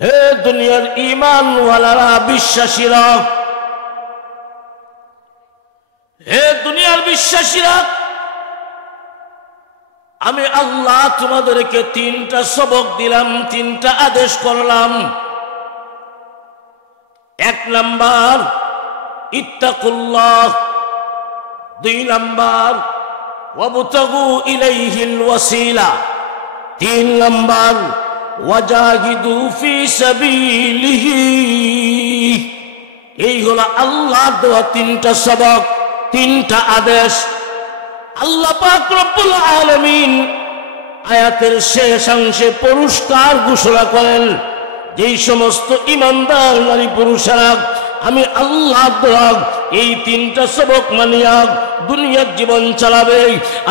হে দুনিয়ার ঈমানওয়ালারা, বিশ্বাসীরা, হে দুনিয়ার বিশ্বাসীরা, আমি আল্লাহ তোমাদেরকে তিনটা সবক দিলাম, তিনটা আদেশ করলাম। এক নাম্বার ইত্তাকুল্লাহ, দুই নাম্বার ওয়াবতাগু ইলাইহিল ওয়াসিলা, তিন নাম্বার ওয়াজাহিদু ফি সাবিলিহি। এই হলো আল্লাহর দেওয়া তিনটা সবক, তিনটা আদেশ। আল্লাহ পাক রব্বুল আলামিন আয়াতের শেষাংশে পুরস্কার ঘোষণা করেন, যেই সমস্ত ঈমানদার নারী পুরুষেরা আমি আল্লাহর দেওয়া এই তিনটা সবক মানিয়া দুনিয়ার জীবন চালাবে,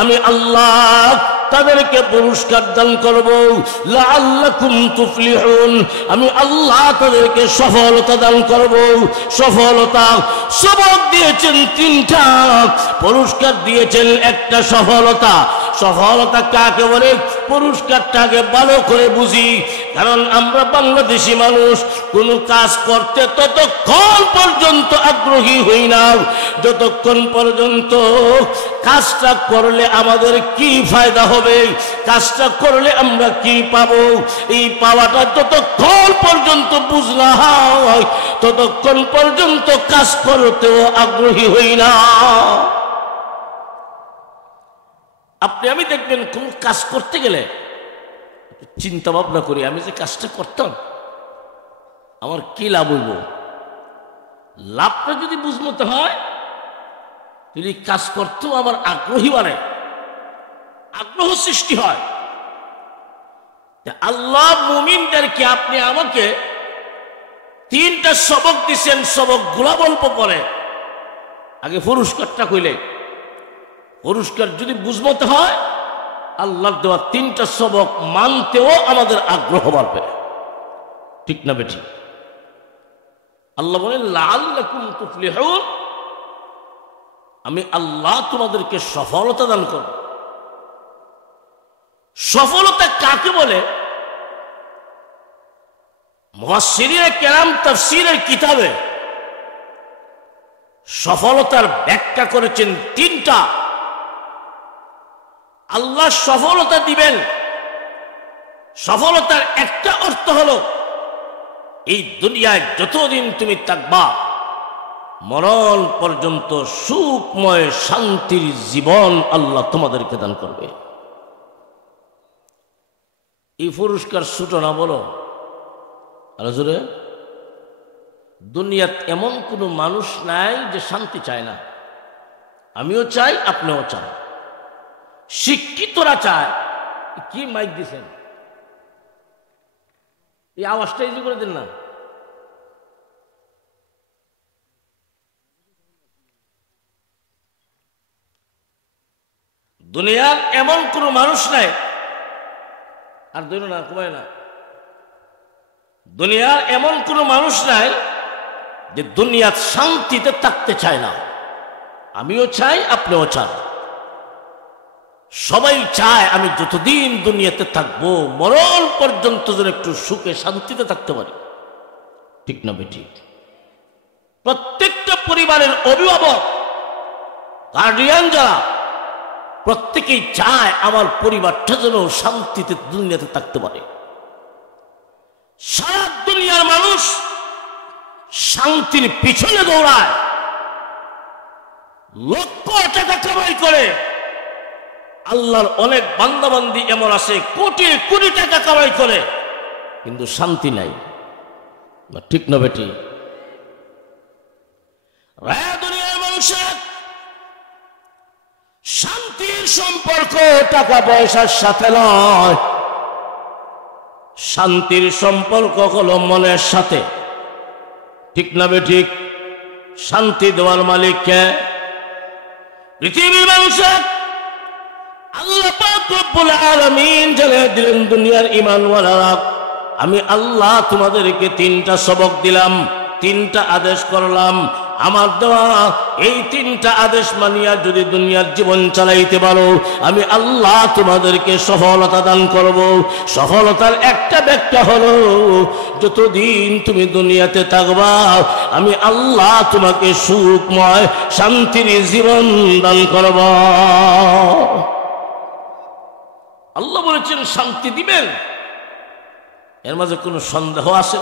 আমি আল্লাহ তাদেরকে পুরস্কার দান করব। লাআল্লাকুম তুফলিহুন, আমি আল্লাহ তাদেরকে সফলতা দান করব। সফলতা সবক দিয়েছেন তিনটা, পুরস্কার দিয়েছেন একটা সফলতা। সফলতা কাকে বলে, পুরস্কারটাকে ভালো করে বুঝি। কারণ আমরা বাংলাদেশি মানুষ কোনো কাজ করতে ততক্ষণ পর্যন্ত আগ্রহী হই না যতক্ষণ পর্যন্ত কাজটা করলে আমাদের কি ফায়দা হবে, কাজটা করলে আমরা কি পাবো, এই পাওয়াটা যতক্ষণ পর্যন্ত বুঝনা হয় ততক্ষণ পর্যন্ত কাজ করতেও আগ্রহী হই না। আপনি আমি দেখবেন কোন কাজ করতে গেলে চিন্তা ভাবনা করি, আমি যে কাজটা করতাম আমার কি লাভ হইব। লাভটা যদি বুঝমতে হয় যদি কাজ করতেও আমার আগ্রহী বাড়ে, আগ্রহ সৃষ্টি হয়। আল্লাহ মুমিনদেরকে আপনি আমাকে তিনটা সবক দিচ্ছেন, সবক গুলা গল্প করে আগে পুরস্কারটা কইলে, পুরস্কার যদি বুঝমতে হয় আল্লাহর দেওয়া তিনটা সবক মানতেও আমাদের আগ্রহ বাড়বে, ঠিক না বেঠিক? আল্লাহ বলেন লাআল্লাকুম তুফলিহুন, আমি আল্লাহ তোমাদেরকে সফলতা দান করব। সফলতা কাকে বলে? মুফাসসিরিনে কেরাম তাফসীরের কিতাবে সফলতার ব্যাখ্যা করেছেন তিনটা। আল্লাহ সফলতা দিবেন, সফলতার একটা অর্থ হলো এই দুনিয়ায় যতদিন তুমি থাকবা মরণ পর্যন্ত সুখময় শান্তির জীবন আল্লাহ তোমাদেরকে দান করবে। এই পুরস্কার ছোট না, বলো আলোচনা। দুনিয়াত এমন কোনো মানুষ নাই যে শান্তি চায় না। আমিও চাই, আপনিও চান, শিক্ষিতরা চায়। কি মাইক দিছেন, এই আওয়াজটা ইজি করে দিন না। দুনিয়ার এমন কোন মানুষ নাই, আর ধরো না কমায় না, দুনিয়ার এমন কোন মানুষ নাই যে দুনিয়ার শান্তিতে থাকতে চায় না। আমিও চাই, আপনিও চান, সবাই চায় আমি যতদিন দুনিয়াতে থাকবো মরণ পর্যন্ত যেন একটু সুখে শান্তিতে থাকতে পারি, ঠিক না বেঠিক? প্রত্যেকটা পরিবারের অভিভাবক, গার্ডিয়ান যারা, প্রত্যেকেই চায় আমার পরিবারটা যেন শান্তিতে দুনিয়াতে থাকতে পারে। সারা দুনিয়ার মানুষ শান্তির পিছনে দৌড়ায়, লক্ষ টাকা কামাই করে। আল্লাহর অনেক বান্দাবান্দি এমন আছে কোটি কোটি টাকা কামাই করে কিন্তু শান্তি নাই, ঠিক না বেটি? দুনিয়ার মানুষের শান্তির সম্পর্ক টাকা পয়সার সাথে নয়, শান্তির সম্পর্ক হলো মনের সাথে, ঠিক না বেঠিক? শান্তি দেওয়ার মালিক কে? পৃথিবীর মানুষের আল্লাহ পাক রব্বুল আলামিন জানিয়ে দিলেন, দুনিয়ার ঈমানওয়ালারা আমি আল্লাহ তোমাদেরকে তিনটা সবক দিলাম, তিনটা আদেশ করলাম। আমার দেওয়া এই তিনটা আদেশ মানিয়া যদি দুনিয়ার জীবন চালাইতে পারো, আমি আল্লাহ তোমাদেরকে সফলতা দান করব। সফলতার একটা ব্যাখ্যা হলো, যতদিন তুমি দুনিয়াতে থাকবা আমি আল্লাহ তোমাকে সুখময় শান্তির জীবন দান করব। আল্লাহ বলেছেন শান্তি দিবেন, এর মাঝে কোনো সন্দেহ আছে?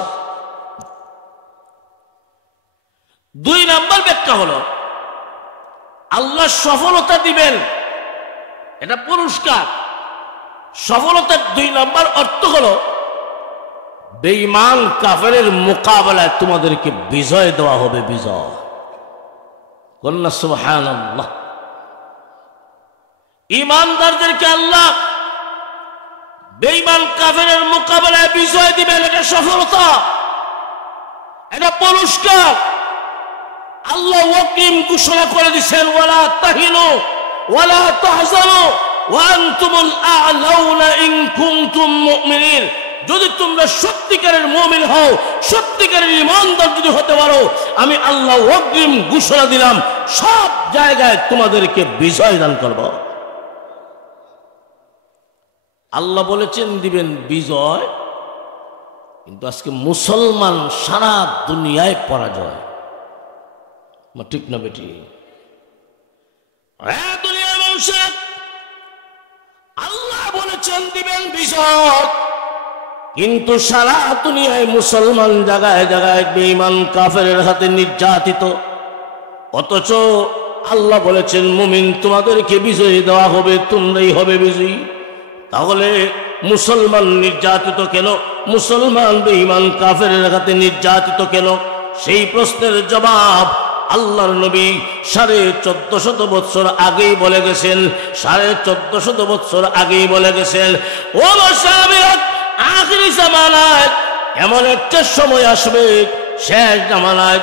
2 নাম্বার ব্যাখ্যা হলো, আল্লাহ সফলতা দিবেন, এটা পুরস্কার। সফলতার 2 নাম্বার অর্থ হলো বেঈমান কাফেরের মোকাবেলায় তোমাদেরকে বিজয় দেওয়া হবে। বিজয়, কন্যা সুবহানাল্লাহ। ঈমানদারদেরকে আল্লাহ বেঈমান কাফেরের মোকাবেলায় বিজয় দিবেন, এটা সফলতা, এটা পুরস্কার। আল্লাহ ওয়াকিম ঘোষণা করে দিয়েছেন, ওয়ালা তাহিনু ওয়ালা তাহজানু ওয়া আনতুমুল আ'লাউনা ইন কুনতুম মুমিনিন। যদি তোমরা সত্যিকারের মুমিন হও, সত্যিকারের ঈমানদার যদি হতে পারো, আমি আল্লাহ ওয়াকিম ঘোষণা দিলাম সব জায়গায় তোমাদেরকে বিজয় দান করব। আল্লাহ বলেছেন দিবেন বিজয়, কিন্তু আজকে মুসলমান সারা দুনিয়ায় পরাজয়। ঠিক না বেটি? দুনিয়ার মানুষের আল্লাহ বলেছেন দিবেন বিজয়, কিন্তু সারা দুনিয়ায় মুসলমান জায়গায় জায়গায় বেঈমান কাফেরের হাতে নির্যাতিত। অথচ আল্লাহ বলেছেন মুমিন তোমাদেরকে বিজয়ী দেওয়া হবে, তোমরাই হবে বিজয়ী। তাহলে মুসলমান নির্যাতিত কেন? মুসলমান বেঈমান কাফেরের হাতে নির্যাতিত কেন? সেই প্রশ্নের জবাব আল্লাহর নবী 1450 বছর আগেই বলে গেছেন। 1450 বছর আগেই বলে গেছেন, ও সাহাবীরা, আখিরি জামানায় এমন একটা সময় আসবে, শেষ জামানায়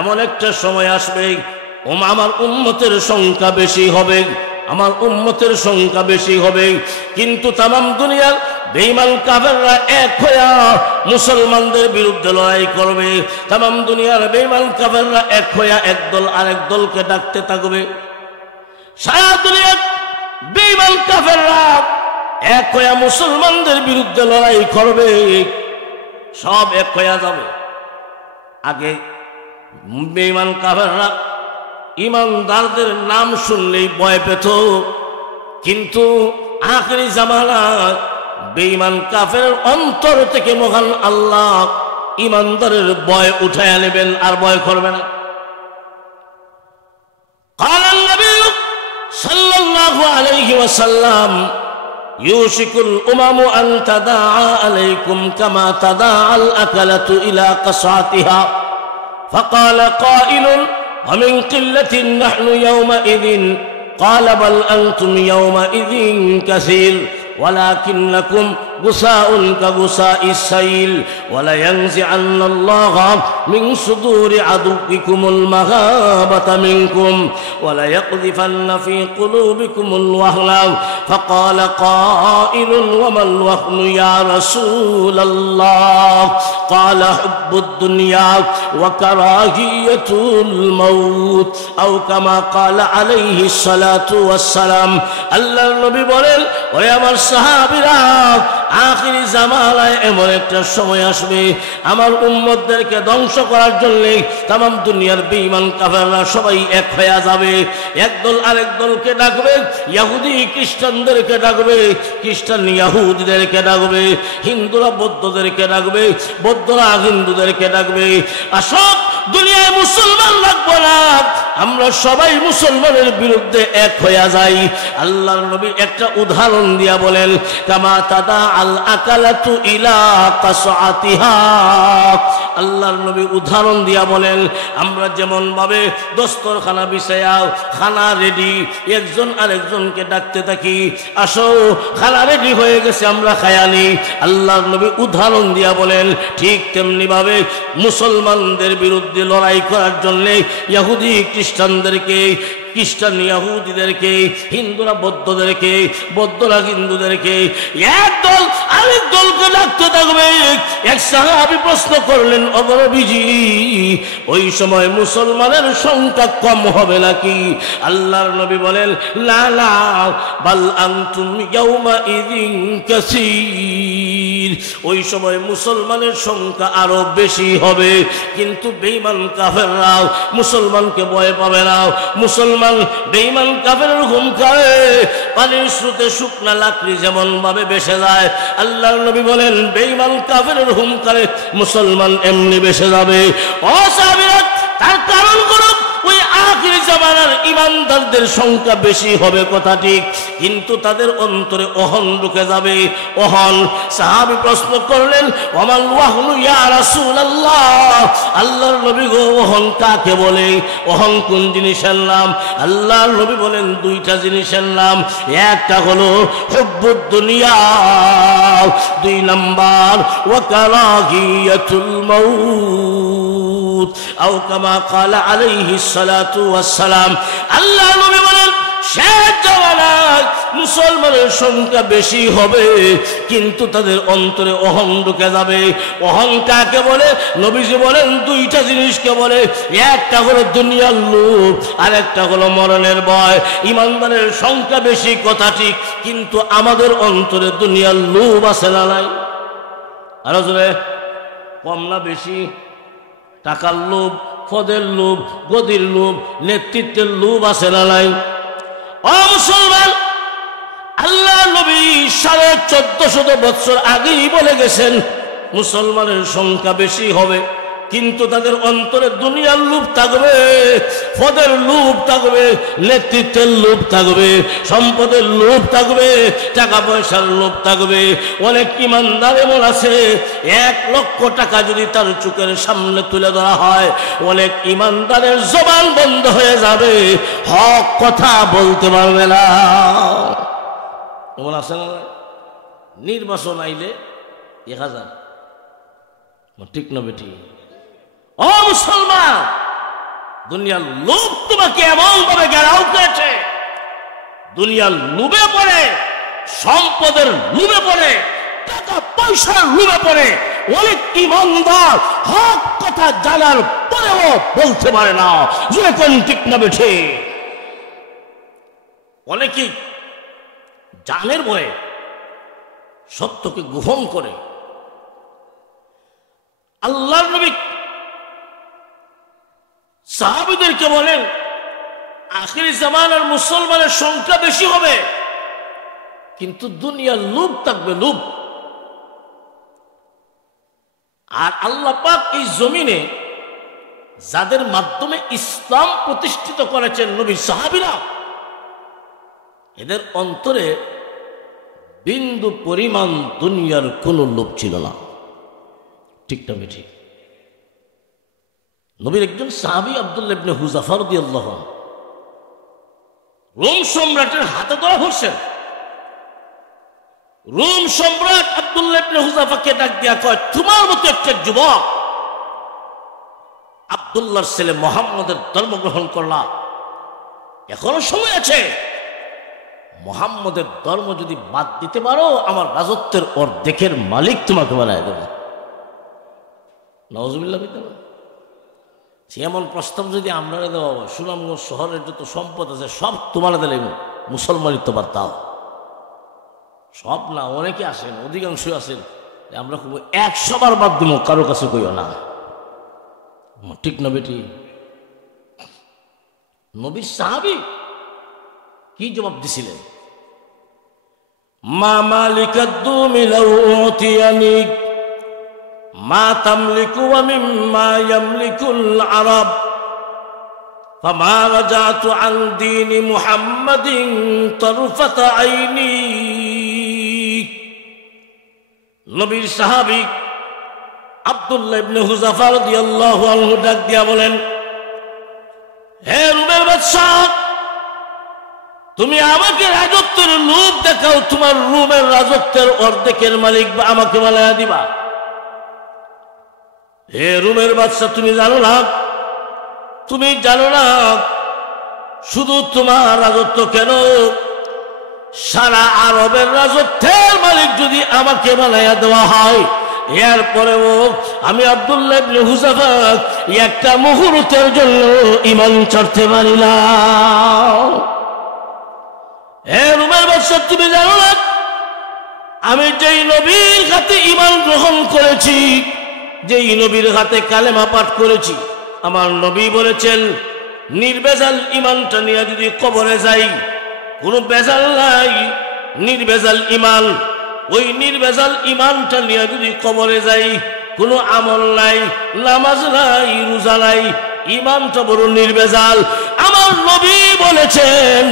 এমন একটা সময় আসবে, আমার উম্মতের সংখ্যা বেশি হবে, আমার উম্মতের সংখ্যা বেশি হবে, কিন্তু তামাম দুনিয়ার বেঈমান কাফেররা এক হইয়া মুসলমানদের বিরুদ্ধে লড়াই করবে। তামাম দুনিয়ার বেঈমান কাফেররা এক হইয়া একদল আরেক দলকে ডাকতে থাকবে। সারা দুনিয়ার বেঈমান কাফেররা এক হইয়া মুসলমানদের বিরুদ্ধে লড়াই করবে, সব এক হইয়া যাবে। আগে বেঈমান কাফেররা ঈমানদারদের নাম শুনলেই ভয় পেত, কিন্তু আখিরি জামানায় বেঈমান কাফেরের অন্তর থেকে মহান আল্লাহ ঈমানদারের ভয় উঠায় নেবেন, আর ভয় করবে না। قال النبي صلى الله عليه وسلم يوشك الأمم أن تداعى عليكم كما تداعى الأكلة إلى قصعتها فقال قائل ومن قلة نحن يومئذ قال بل أنتم يومئذ كثير ولكنكم غثاء كغثاء السيل ولينزعن الله من صدور عدوكم المهابة منكم وليقذفن في قلوبكم الوهن فقال قائل وما الوهن يا رسول الله قال حب الدنيا وكراهية الموت أو كما قال عليه الصلاة والسلام الله النبي বলেন, ওরে আমার সাহাবীরা, আখিরি জামানায় এমন একটা সময় আসবে, আমার উম্মতদেরকে ধ্বংস করার জন্য তামাম দুনিয়ার বেঈমান কাফেররা সবাই এক হয়ে যাবে। একদল আরেক দলকে ডাকবে, ইহুদি খ্রিস্টানদেরকে ডাকবে, খ্রিস্টান ইহুদিদেরকে ডাকবে, হিন্দুরা বৌদ্ধদেরকে ডাকবে, বৌদ্ধরা হিন্দুদেরকে ডাকবে। আসক দুনিয়ায় মুসলমান লাগবো না, আমরা সবাই মুসলমানের বিরুদ্ধে এক হয়ে যাই। আল্লাহর নবী একটা উদাহরণ দিয়া বলেন, কামা তাদা আল আকালাতু ইলা কাসআতিহা। আল্লাহর নবী উদাহরণ দিয়া বলেন, আমরা যেমন ভাবে দস্তরখানা বিছায়া খানা রেডি, একজন আরেকজনকে ডাকতে থাকি, আসো খানা রেডি হয়ে গেছে, আমরা খায়ানি। আল্লাহর নবী উদাহরণ দিয়া বলেন, ঠিক তেমনি ভাবে মুসলমানদের বিরুদ্ধে লড়াই করার জন্য ইহুদি খ্রিস্টানদেরকে, খ্রিস্টান ইহুদিদেরকে, হিন্দুরা বৌদ্ধদেরকে, বৌদ্ধরা হিন্দুদেরকে, এক দল আরেক দলকে ডাকতে থাকবে। এক সাহাবী প্রশ্ন করলেন, ও নবীজি, ওই সময় মুসলমানের সংখ্যা কম হবে নাকি? আল্লাহর নবী বলেন, লা লা বাল আনতুম ইয়াউমা ইযিন কাসীর। ওই সময় মুসলমানের সংখ্যা আরো বেশি হবে, কিন্তু বেঈমান কাফেররাও মুসলমানকে ভয় পাবে না। মুসলমান বেঈমান কাফেরের হুমকারে পানির স্রোতে শুকনা লাকড়ি যেমন ভাবে ভেসে যায়, আল্লাহর নবী বলেন বেঈমান কাফেরের হুমকারে মুসলমান এমনি ভেসে যাবে। ও সাহাবীরা, তার কারণ হলো ওই আখির জামানার ইমানদারদের সংখ্যা বেশি হবে কথা ঠিক, কিন্তু তাদের অন্তরে অহং ঢুকে যাবে। অহং। সাহাবী প্রশ্ন করলেন, ওয়ামাল ওয়াহনু ইয়া রাসূলুল্লাহ, আল্লাহর নবী গো, অহং কাকে বলে? অহং কোন জিনিসের নাম? আল্লাহর নবী বলেন দুইটা জিনিসের নাম। একটা হলো হুব্বুদ দুনিয়া, দুই নাম্বার ওয়া কারাহিয়াতুল মাউত, আও কামা ক্বালা আলাইহিস সালাতু ওয়াস সালাম। আল্লাহ নবী বলেন শেষ জামানায় মুসলমানের সংখ্যা বেশি হবে, কিন্তু তাদের অন্তরে অহং ঢুকে যাবে। অহং কাকে বলে? নবীজি বলেন দুইটা জিনিসকে বলে। একটা হলো দুনিয়ার লোভ, আর একটা হলো মরণের ভয়। ইমানদারের সংখ্যা বেশি কথা ঠিক, কিন্তু আমাদের অন্তরে দুনিয়ার লোভ আছে না নাই? আরো জোরে, কম না বেশি? টাকার লোভ, পদের লোভ, গদির লোভ, নেতৃত্বের লোভ আছে না নাই? ও মুসলমান, আল্লাহ নবী 1450 বছর আগেই বলে গেছেন মুসলমানের সংখ্যা বেশি হবে, কিন্তু তাদের অন্তরে দুনিয়ার লোভ থাকবে, পদের লোভ থাকবে, নেতৃত্বের লোভ থাকবে, সম্পদের লোভ থাকবে, টাকা পয়সার লোভ থাকবে। অনেক ইমানদার এমন আছে 1 লক্ষ টাকা যদি তার চোখের সামনে তুলে ধরা হয়, অনেক ইমানদারের জবান বন্ধ হয়ে যাবে, হক কথা বলতে পারবে না। এমন আছে না? নির্বাচন আইলে 1000, ঠিক না বেটি? ও মুসলমান, দুনিয়ার লোভ তোমাকে এমন ভাবে ঘেরাও করেছে, দুনিয়ার লোভে পড়ে, সম্পদের লোভে পড়ে, টাকা পয়সার লোভে পড়ে অনেক ইমানদার হক কথা জানার পরেও বলতে পারে না, যেরকম ঠিক না বেঠে। অনেকেই জানের ভয়ে সত্যকে গোপন করে। আল্লাহর নবী সাহাবীদেরকে বলেন আখির জামানার মুসলমানের সংখ্যা বেশি হবে, কিন্তু দুনিয়ার লোভ থাকবে, লোভ। আর আল্লাহ পাক এই জমিনে যাদের মাধ্যমে ইসলাম প্রতিষ্ঠিত করেছেন নবীর সাহাবীরা, এদের অন্তরে বিন্দু পরিমাণ দুনিয়ার কোনো লোভ ছিল না, ঠিক না বেঠি? নবীর একজন সাহাবী আব্দুল্লাহ ইবনে হুযাফা রাদিয়াল্লাহু আনহু রোম সম্রাটের হাতে ধরা পড়ছেন। রোম সম্রাট আব্দুল্লাহ ইবনে হুযাফাকে ডাক দিয়া কয়, তোমার মতো একটা যুবক আব্দুল্লাহর ছেলে মুহাম্মদের ধর্ম গ্রহণ করলা, এখনো সময় আছে, মুহাম্মদের ধর্ম যদি বাদ দিতে পারো আমার রাজত্বের অর্ধেকের মালিক তোমাকে বানায় দেব। নাউজুবিল্লাহ। এমন প্রস্তাব যদি আমরা দেওয়া হয়, সুনামগঞ্জ শহরের যত সম্পদ আছে সব তোমার দিলে মুসলমানিত্ব বার্তাও সব না, অনেকে আসেন, অধিকাংশই আসেন, আমরা খুব 100 বার মাধ্যমে কারো কাছে কইও না, ঠিক না বেটি? নবীর সাহাবী কি জবাব দিছিলেন? মা মালিকাদ্দুমি লাউ উতিয়ানি মা তামলিকু ওয়া মিম্মা ইয়ামলিকুল আরাব ফামা রাজাতু আন দীনি মুহাম্মাদিন তারফাত আইনি। নবীর সাহাবী আব্দুল্লাহ ইবনে হুযাফা রাদিয়াল্লাহু আনহু ডাক দিয়া বলেন, হে রোমের বাদশা, তুমি আমাকে রাজত্বের লোভ দেখাও, তোমার রোমের রাজত্বের অর্ধেকের মালিক আমাকে বানায়া দিবা। হে রোমের বাদশা, তুমি জানো না শুধু তোমার রাজত্ব কেন, সারা আরবের রাজত্বের মালিক যদি আমাকে বানাইয়া দেওয়া হয়, এরপরেও আমি আব্দুল্লাহ ইবনে হুযাফা একটা মুহূর্তের জন্য ঈমান ছাড়তে পারি না। হে রুমের বাদশা, তুমি জানো না আমি যেই নবীর হাতে ঈমান গ্রহণ করেছি, যেই নবীর হাতে কালেমা পাঠ করেছি, আমার নবী বলেছেন নির্ভেজাল ঈমানটা নিয়ে যদি কবরে যাই, কোনো বেজাল নাই, নির্ভেজাল ঈমান, ওই নির্ভেজাল ঈমানটা নিয়ে যদি কবরে যাই, কোনো আমল নাই, নামাজ নাই, রোজা নাই, ঈমানটা বড় নির্ভেজাল। আমার নবী বলেছেন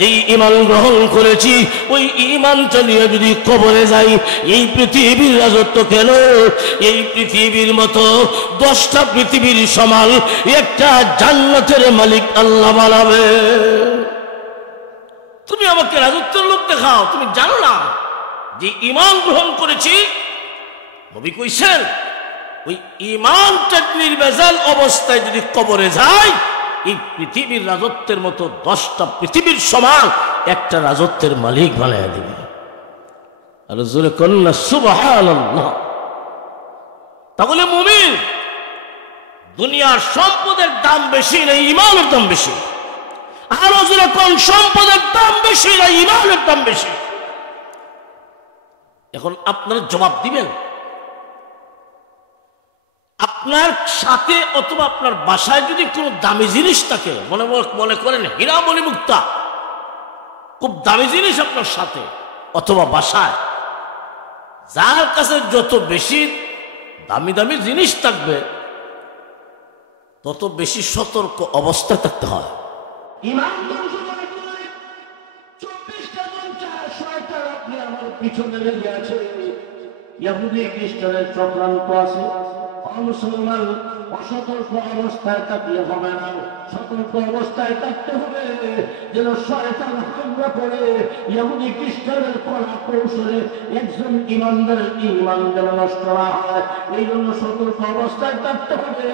যেই ঈমান গ্রহণ করেছি ওই ঈমানটা নিয়ে যদি কবরে যাই, এই পৃথিবীর রাজত্ব কেন, এই পৃথিবীর মতো 10টা পৃথিবীর সমান একটা জান্নাতের মালিক আল্লাহ বানাবে। তুমি আমাকে রাজত্বের লোক দেখাও, তুমি জানো না যে ঈমান গ্রহণ করেছি। নবী কইছেন ওই ঈমানটা নির্ভেজাল অবস্থায় যদি কবরে যায়, এই পৃথিবীর রাজত্বের মতো 10টা পৃথিবীর সমান একটা রাজত্বের মালিক বানাইয়া দিবে। আর জোরে কন্যা সুবহানাল্লাহ। তাহলে মুমিন, দুনিয়ার সম্পদের দাম বেশি না ঈমানের দাম বেশি? আরো জোরে কোন সম্পদের দাম বেশি না ঈমানের দাম বেশি? এখন আপনারা জবাব দিবেন। আপনার সাথে অথবা আপনার বাসায় যদি কোনো দামি জিনিস থাকে, মনে করেন হীরা মণি মুক্তা, খুব দামি জিনিস আপনার সাথে অথবা বাসায়, যার কাছে যত বেশি দামি দামি জিনিস থাকবে তত বেশি সতর্ক অবস্থায় থাকতে হয়। ইমান ধ্বংস করে দিলে 24টা মঞ্চার শয়তান আপনি আমার পিছনে লেগে আছে। ইহুদি খ্রিস্টানের চক্রান্ত আছে। মুসলমান অসতর্ক অবস্থায় থাকলে হবে না, সতর্ক অবস্থায় থাকতে হবে যেন শয়তান হামলা করে ইহুদি খ্রিস্টানের কলা কৌশলে একজন ইমানদারের ঈমান যেন নষ্ট না হয়। এই জন্য সতর্ক অবস্থায় থাকতে হবে,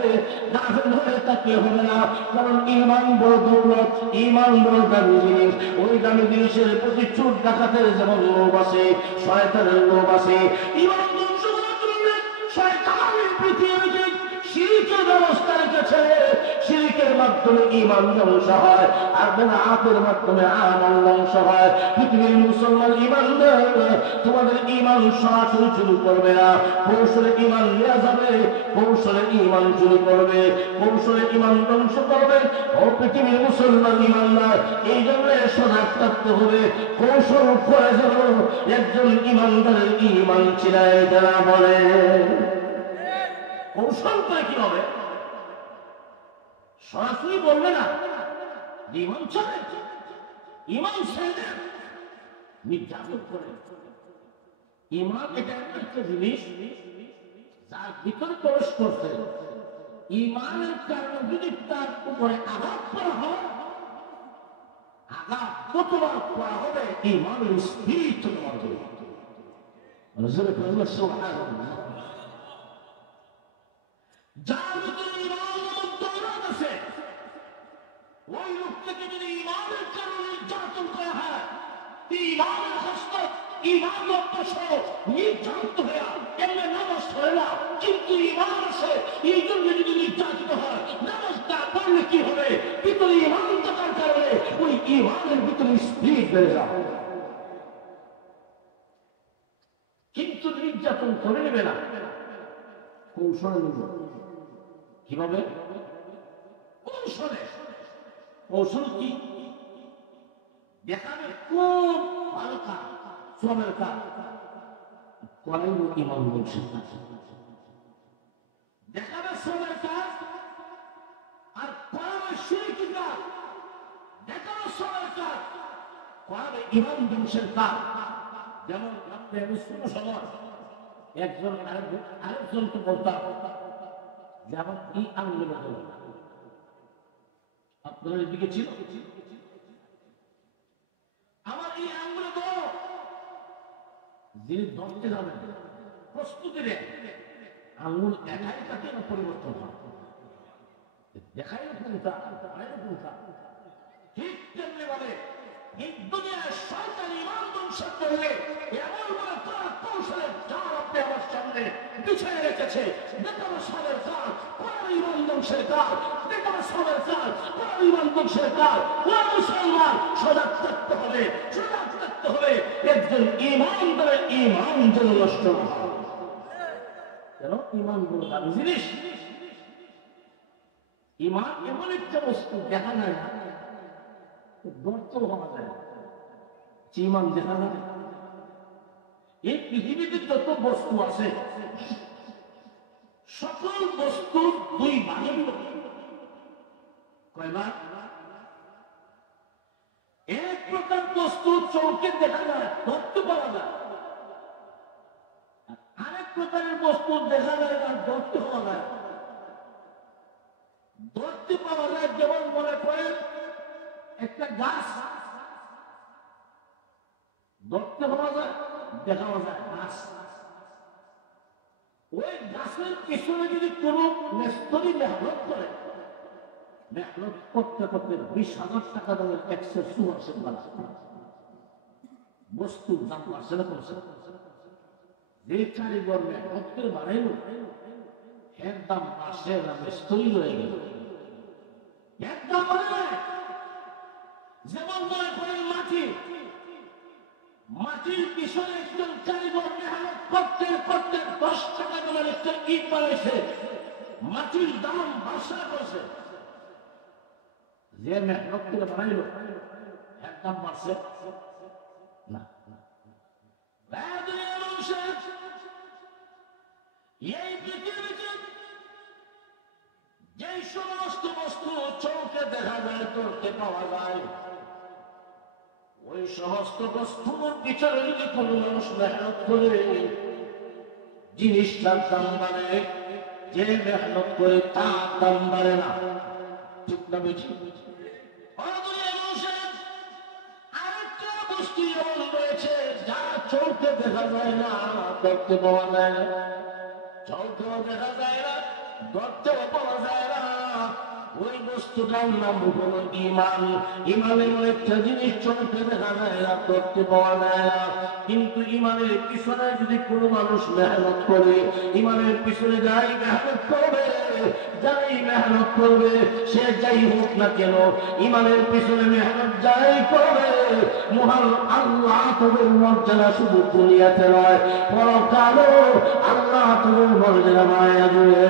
গাফেল হয়ে থাকলে হবে না। কারণ ঈমান বড় দৌলত, ঈমান বড় দামি জিনিস। ওই দামি জিনিসের প্রতি চোর ডাকাতের যেমন লোভ আছে, শয়তানের লোভ আছে। ঈমান ধ্বংস করার জন্য শয়তানের পৃথিবীতে শিরকের ব্যবস্থা রেখেছে। শিরকের মাধ্যমে ঈমান ধ্বংস হয়, আর বিদআতের মাধ্যমে আমল ধ্বংস হয়। পৃথিবীর মুসলমান ঈমানদার তোমাদের ঈমান সরাসরি চুরি করবে না, কৌশলে ঈমান নেওয়া যাবে, কৌশলে ঈমান চুরি করবে, কৌশলে ঈমান ধ্বংস করবে। ও পৃথিবীর মুসলমান ঈমানদার, এই জন্য সজাগ থাকতে হবে। কৌশল করে যেন একজন ঈমানদারের ঈমান ছিনায় যারা বলে। কৌশল করে কি হবে? সরাসরি বলবে না ঈমান চলে, ঈমান ছেড়ে নির্যাতন করে। ঈমান এটা একটা জিনিস যার ভিতরে প্রবেশ করছে, ঈমানের কারণে যদি তার উপরে আঘাত করা হয়, আঘাত কতবার করা হবে ঈমানের স্পিরিট তোমার হবে। সুবহানাল্লাহ। যার ভিতরে ঈমানের দৌলত আছে, ওই লোক থেকে যদি ঈমানের কারণে নির্যাতন করা হয়, ঈমানের হস্তক, ঈমান সহ নির্যাতিত হয়ে এমনি নামাজ পড়ে না, কিন্তু ঈমান আছে, এই জন্য যদি নির্যাতিত হয়, নামাজটা পড়লে কি হবে? ভিতরে ঈমান থাকার কারণে ওই ঈমানের ভিতরে স্পিরিট বেড়ে যাবে। কিন্তু নির্যাতন করে নেবে না, কৌশলে নেবে। কিভাবে? কৌশলে। কৌশল কি? দেখাবে খুব ভালো কাজ, শ্রমের কাজ, করাই ঈমান বলছে। দেখাবে শ্রমের কাজ আর করাবে শিরকি কাজ। দেখাবে শ্রমের কাজ, করাবে ঈমান ধ্বংসের কাজ। যেমন সময় একজন আরেকজনকে বলতাম যেমন এই আঙ্গুলে হলো, আপনার দিকে ছিল আমার এই আঙ্গুলে তো যিনি ধরতে যাবেন প্রস্তুতি নেন, আঙ্গুল একাই তাকে পরিবর্তন হয়, দেখাই কোনটা ঠিক তেমনি ভাবে এই দুনিয়ার শয়তান ঈমান ধ্বংস করলে এমন বড় কৌশলের জাল আপনি আমার সামনে বিছিয়ে রেখেছে। দেখাবো সবের কাজ, কোন ঈমান ধ্বংসের কাজ, দেখাবো সবের কাজ, কোন ঈমান ধ্বংসের কাজ। ও মুসলমান, সজাগ থাকতে হবে, সজাগ থাকতে হবে। একজন ঈমানদারের ঈমান যেন নষ্ট না হয়। কেন? ঈমান বড় দামি জিনিস। ঈমান এমন একটা বস্তু দেখা যায় না, গর্ত হওয়া যায়। ঈমান দেখা যায়। এই পৃথিবীতে যত বস্তু আছে সকল বস্তু দুই ভাগে কয়বার? এক প্রকার বস্তু চোখে দেখা যায়, ধরতে পারা যায়। আরেক প্রকারের বস্তু দেখা যায় না, ধরতে পাওয়া যায়। ধরতে পাওয়া যায় যেমন মনে করেন একটা গাছ ধরতে পাওয়া যায়, দেখা যায় গাছ। ওই গাছের পিছনে যদি কোনো মেস্তরি মেহনত করে, মেহনত করতে করতে 20,000 টাকা দামের একশো সুহাসের বস্তুর দাম বাড়ছে না কমছে? যে কারিগর মেহনত করে বাড়াইল এর দাম বাড়ছে না মেস্তরি রয়ে গেল? একদম বাড়ে। যেমন মনে করেন মাটি, মাটির পিছনে একজন কারিগর মেহনত করতে করতে 10 টাকা দামের একটা ইট বানাইছে, মাটির দাম বাসা করছে। যে মেহনত করে বানাইল এর দাম বাড়ছে না। এই পৃথিবীতে যে সমস্ত বস্তু চোখে দেখা যায়, করতে পাওয়া যায়, ওই সমস্ত বস্তুর পিছনে যদি কোনো মানুষ মেহনত করে জিনিসটার দাম বাড়ে, যে মেহনত করে তার দাম বাড়ে না। ঠিক না বেশি? আরেকটা বস্তু এমন রয়েছে যা চোখে দেখা যায় না, দেখতে পাওয়া যায় না। চোখেও দেখা যায় না, দেখতেও পাওয়া যায় না। ওই বস্তুটার নাম হলো ঈমান। ঈমান এমন একটা জিনিস চোখে দেখা যায় না, দেখতে পাওয়া যায় না, কিন্তু ঈমানের পিছনে যদি কোনো মানুষ মেহনত করে, ঈমানের পিছনে যাই মেহনত করবে, যাই মেহনত করবে, সে যাই হোক না কেন, ঈমানের পিছনে মেহনত যাই করবে, মহান আল্লাহ তাদের মর্যাদা শুধু দুনিয়াতে নয় পরকালও আল্লাহ তাদের মর্যাদা বাড়াইয়া দেবে।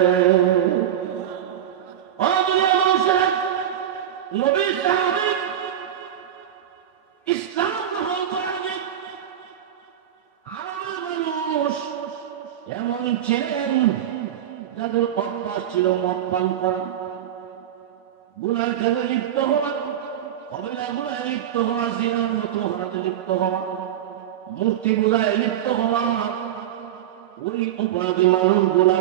নবী সাহাবী ইসলাম গ্রহণ করেন, আরবের মানুষ এমন ছিলেন যাদের অভ্যাস ছিল মদ পান করা, গুনার কাজে লিপ্ত হওয়া, কবিরা গুনায় লিপ্ত হওয়া, জিনার মতো হারাতে লিপ্ত হওয়া, মূর্তি পূজায় লিপ্ত হওয়া। ওই অপরাধী মানুষগুলা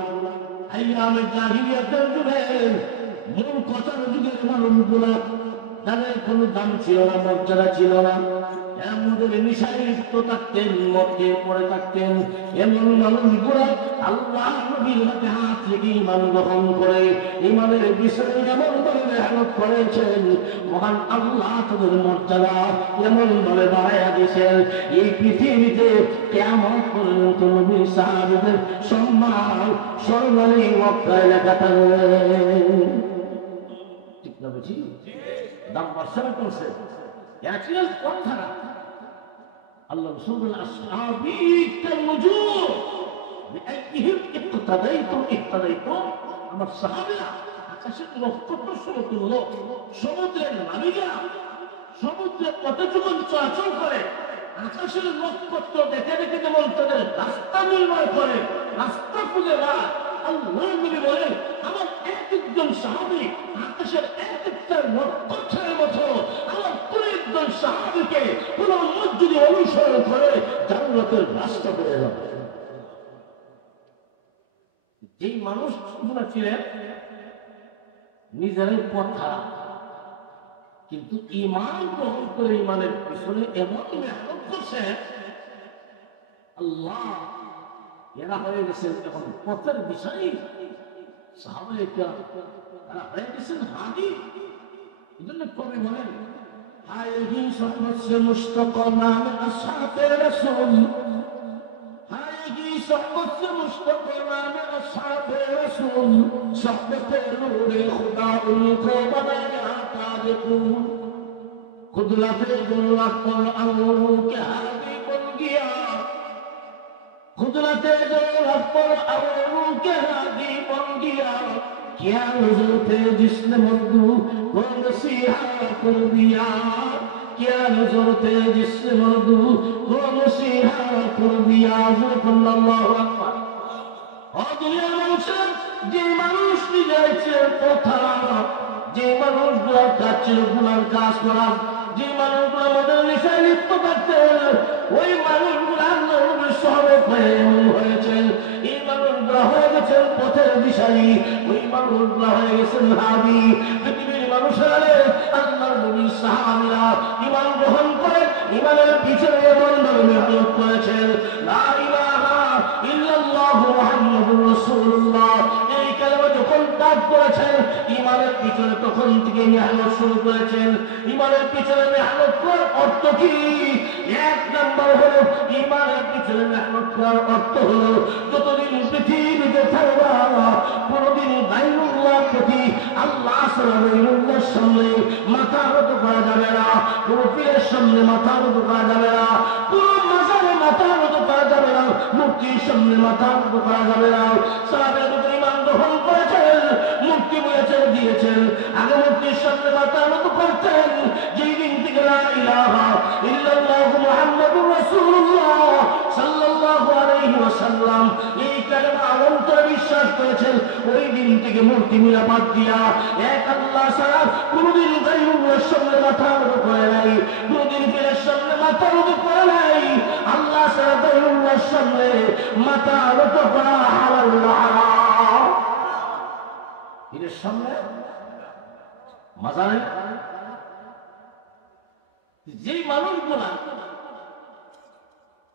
আইয়ামে জাহিলিয়াতের যুগে, মূল কথার যুগের মানুষগুলা, তাদের কোনো দাম ছিল না, মর্যাদা ছিল না, এর মধ্যে নিশায় লিপ্ত থাকতেন, মধ্যে পড়ে থাকতেন। এমন মানুষগুলা আল্লাহ নবীর হাতে হাত রেখে ঈমান গ্রহণ করে ঈমানের বিষয়ে এমন ভাবে মেহনত করেছেন, মহান আল্লাহ তাদের মর্যাদা এমন ভাবে বাড়াইয়া দিয়েছেন। এই পৃথিবীতে কিয়ামত পর্যন্ত নবী সাহাবীদের সম্মান স্বর্ণালী মক্কায় লেখা থাকবে। ঠিক না বুঝি? দাম বাড়ছে না কমছে? একচুয়াল কথা না। আল্লাহ রাসূল আসহাবী কাল-নুজুম বিআইহিম ইক্তাদাইতুম ইক্তাদাইতুম। আমার সাহাবীরা আকাশের নক্ষত্র সমতুল্য, সমুদ্রের নাবিকেরা সমুদ্রের পথে যখন চলাচল করে আকাশের নক্ষত্র দেখে দেখে যেমন তাদের রাস্তা নির্ণয় করে, রাস্তা খুঁজে বেড়ায়, আল্লাহ নবী বলেন আমার একজন সাহাবী আকাশের একটা নক্ষত্রের মতো আমার একজন সাহাবীকে কোন মসজিদে অনুসরণ করে জান্নাতের রাস্তা পেয়ে যাবে। যেই মানুষগুলো ছিলেন নিজেরাই পথ হারা, কিন্তু ঈমান গ্রহণ করে ঈমানের পিছনে এমন মেহনত করছে, আল্লাহ এরা হয়ে গেছেন এখন পথের বিষয়। সাহাবায়ে কেরাম তারা হয়ে গেছেন হাদী। এই জন্য কবি বলেন हायगी सोहबत से मुश्तक नाम अस्हाबे रसूल हायगी सोहबत से मुश्तक नाम अस्हाबे रसूल सोहबत नूरे खुदा उनको बनाया ताजकून खुदलते जुल्लत पर अंगूरों के हाथी बन गया खुदलते जुल्लत पर अंगूरों के हाथी बन गया क्या नजर थे जिसने मर्दू को मसीहा कर दिया क्या नजर थे जिसने मर्दू को मसीहा कर दिया अल्लाहु আকবার और दुनिया মানুষের যে মানুষ নিজের কথা যে মানুষগুলো কাছে গুনার কাজ করা যে মানুষগুলো আমাদের নেশায় লিপ্ত থাকতে ওই মানুষগুলো নবীর সহবত হয়েছে এই মানুষগুলো হয়ে গেছেন পথের দিশারি ওই মানুষগুলো হয়ে গেছেন হাদি পৃথিবীর মানুষেরা আল্লাহর নবীর সাহাবীরা ঈমান গ্রহণ করে ঈমানের পিছনে এমন ভাবে মেহনত করেছেন লা ইলাহা ইল্লাল্লাহু মুহাম্মাদুর রাসূলুল্লাহ এই কালেমা যখন ত্যাগ করেছেন ঈমানের পিছনে তখন থেকে মেহনত শুরু করেছেন ঈমানের পিছনে মেহনত করার অর্থ কি এক নাম্বার হলো ঈমানের পিছনে মেহনত করার অর্থ হলো যতদিন পৃথিবীতে থাকবা কোনদিন গায়রুল্লাহর প্রতি আল্লাহ সাল্লাল্লাহর সামনে মাথা নত করা যাবে না কোন পীরের সামনে মাথা নত করা যাবে না কোন মাজারে মাথা নত করা যাবে না মূর্তির সামনে মাথা নত করা যাবে না সাহাবায়ে নবী ঈমান গ্রহণ করেছেন মূর্তি বলেছেন দিয়েছেন আগে মূর্তির সামনে মাথা নত করতেন যেই দিন থেকে লা ইলাহা ইল্লাল্লাহু মুহাম্মাদুর রাসূলুল্লাহ সাল্লাল্লাহু আলাইহি ওয়াসাল্লাম এই কালেমা অন্তরে বিশ্বাস করেছেন ওই দিন থেকে মূর্তি নিরাপদ দিয়া এক আল্লাহ ছাড়া কোনদিন গায়রুল্লাহর সামনে মাথা নত করে নাই কোনদিন পীরের সামনে মাথা নত করে নাই আল্লাহ ছাড়া গায়রুল্লাহর সামনে মাথা নত করা হালাল না হারাম পীরের সামনে মাজারে যেই মানুষগুলা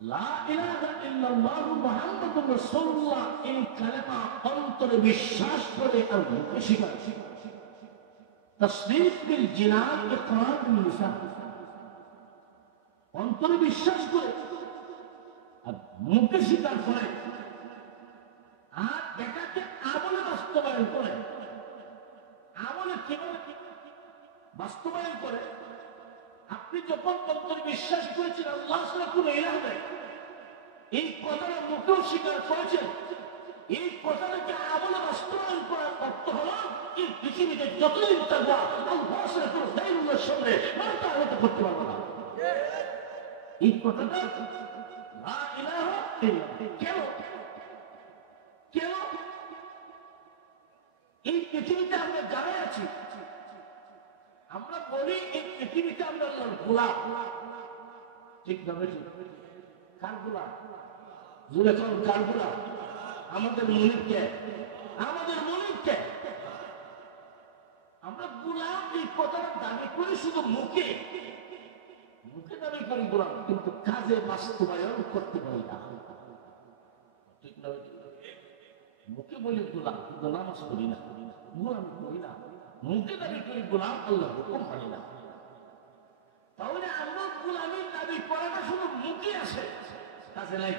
লা ইলাহা ইল্লাল্লাহু মুহাম্মাদুর রাসূলুল্লাহ এই কালেমা অন্তরে বিশ্বাস করে আর মুখে স্বীকার তাসদীক বিল জিনান ইকরার বিল লিসান অন্তরে বিশ্বাস করে আর মুখে স্বীকার করে আর এটাকে আমলে বাস্তবায়ন করে আমলে কিভাবে বাস্তবায়ন করে আপনি যখন অন্তরে বিশ্বাস করেছেন আল্লাহ ছাড়া কোনো ইলাহ নেই এই কথাটা মুখেও স্বীকার করেছেন এই কথাটাকে আমলে বাস্তবায়ন করার অর্থ হলো এই পৃথিবীতে যতদিন থাকবা আল্লাহ ছাড়া কোনো গায়রুল্লাহর সামনে মাথা নত করতে পারবে না এই কথাটা লা ইলাহা ইল্লাল্লাহ কেন কেন এই পৃথিবীতে আমরা যারা আছি আমরা বলি এই পৃথিবীতে আমরা আল্লাহর গোলাম ঠিক না কার গোলাম জোরে কোন কার গোলাম আমাদের মুনিবকে আমরা গোলাম এই কথাটা দাবি করি শুধু মুখে দাবি করি গোলাম কিন্তু কাজে বাস্তবায়ন করতে পারি না ঠিক না মুখে বলি গোলাম কিন্তু নামাজ করি না গোলাম করি না মুখে দাবি করি গোলাম আল্লাহর হুকুম মানি না তাহলে আমরা গোলামের দাবি করাটা শুধু মুখে আসে কাজে নাই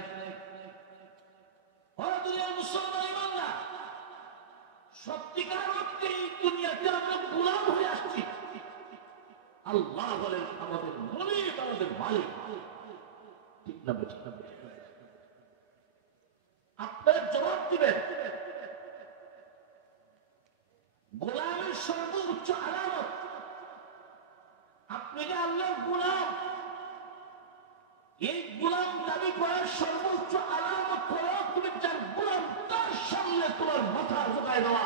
দুনিয়ার মুসলমান ইমানদার সত্যিকার অর্থে এই দুনিয়াতে আমরা গোলাম হয়ে আসছি আল্লাহ বলেন আমাদের মুনিব আমাদের মালিক ঠিক না আপনারা জবাব দিবেন গোলামের সর্বোচ্চ আলামত আপনি যে আল্লাহর গোলাম এই গোলাম দাবি করার সর্বোচ্চ আলামত হলো তুমি যার গোলাম তার সামনে তোমার মাথা ঝুঁকায় দেওয়া